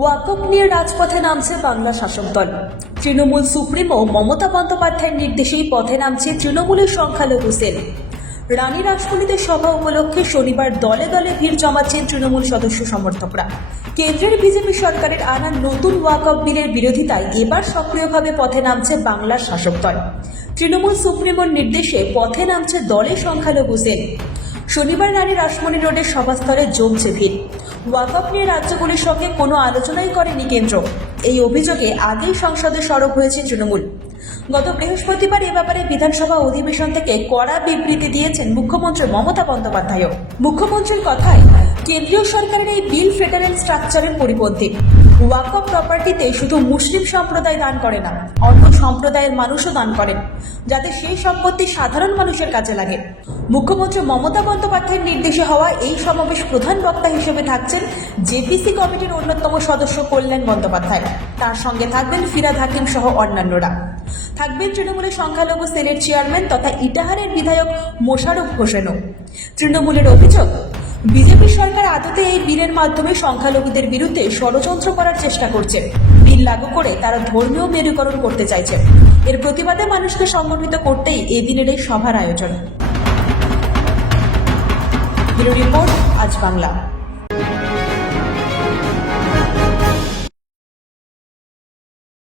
ওয়াকফ নিয়ে রাজপথে নামছে বাংলা শাসক দল। তৃণমূল সুপ্রিমো মমতা বন্দ্যোপাধ্যায়ের নির্দেশেই পথে নামছে তৃণমূলের সংখ্যালঘু সেল রানী রাসমণিদের সভা উপলক্ষে শনিবার দলে দলে ভিড় জমাচ্ছেন তৃণমূল সদস্য সমর্থকরা। কেন্দ্রের বিজেপি সরকারের আনা নতুন ওয়াকফ বিলের বিরোধিতায় এবার সক্রিয়ভাবে পথে নামছে বাংলার শাসক দল। তৃণমূল সুপ্রিমোর নির্দেশে পথে নামছে দলের সংখ্যালঘু সেল শনিবার নারী রাসমণি রোডের সভাস্থলে জমছে ভিড়। ওয়াকফ নিয়ে রাজ্যগুলির সঙ্গে কোনো আলোচনাই করেনি কেন্দ্র। এই অভিযোগে আগেই সংসদে সরব হয়েছে তৃণমূল। গত বৃহস্পতিবার এ ব্যাপারে বিধানসভা অধিবেশন থেকে কড়া বিবৃতি দিয়েছেন মুখ্যমন্ত্রী মমতা বন্দ্যোপাধ্যায়ও। মুখ্যমন্ত্রীর কথায়, কেন্দ্রীয় সরকারের এই বিল ফেডারেল স্ট্রাকচারের পরিপন্থী ওয়াকফ প্রপার্টিতে শুধু মুসলিম সম্প্রদায় দান করে না, অন্য সম্প্রদায়ের মানুষও দান করেন, যাতে সেই সম্পত্তি সাধারণ মানুষের কাজে লাগে। মুখ্যমন্ত্রী মমতা বন্দ্যোপাধ্যায়ের নির্দেশে হওয়া এই সমাবেশ প্রধান বক্তা হিসেবে থাকছেন জেপিসি কমিটির অন্যতম সদস্য কল্যাণ বন্দ্যোপাধ্যায়। তার সঙ্গে থাকবেন ফিরাদ হাকিম সহ অন্যান্যরা। থাকবেন তৃণমূলের সংখ্যালঘু সেলের চেয়ারম্যান তথা ইটাহারের বিধায়ক মোশারফ হোসেনও। তৃণমূলের অভিযোগ, বিজেপি সরকার আদতে এই বিলের মাধ্যমে সংখ্যালঘুদের বিরুদ্ধে ষড়যন্ত্র করার চেষ্টা করছে। বিল লাগু করে তারা ধর্মীয় মেরুকরণ করতে চাইছে। এর প্রতিবাদে মানুষকে সংগঠিত করতেই এই দিনের এই সভার আয়োজন। রিপোর্ট, আজ বাংলা।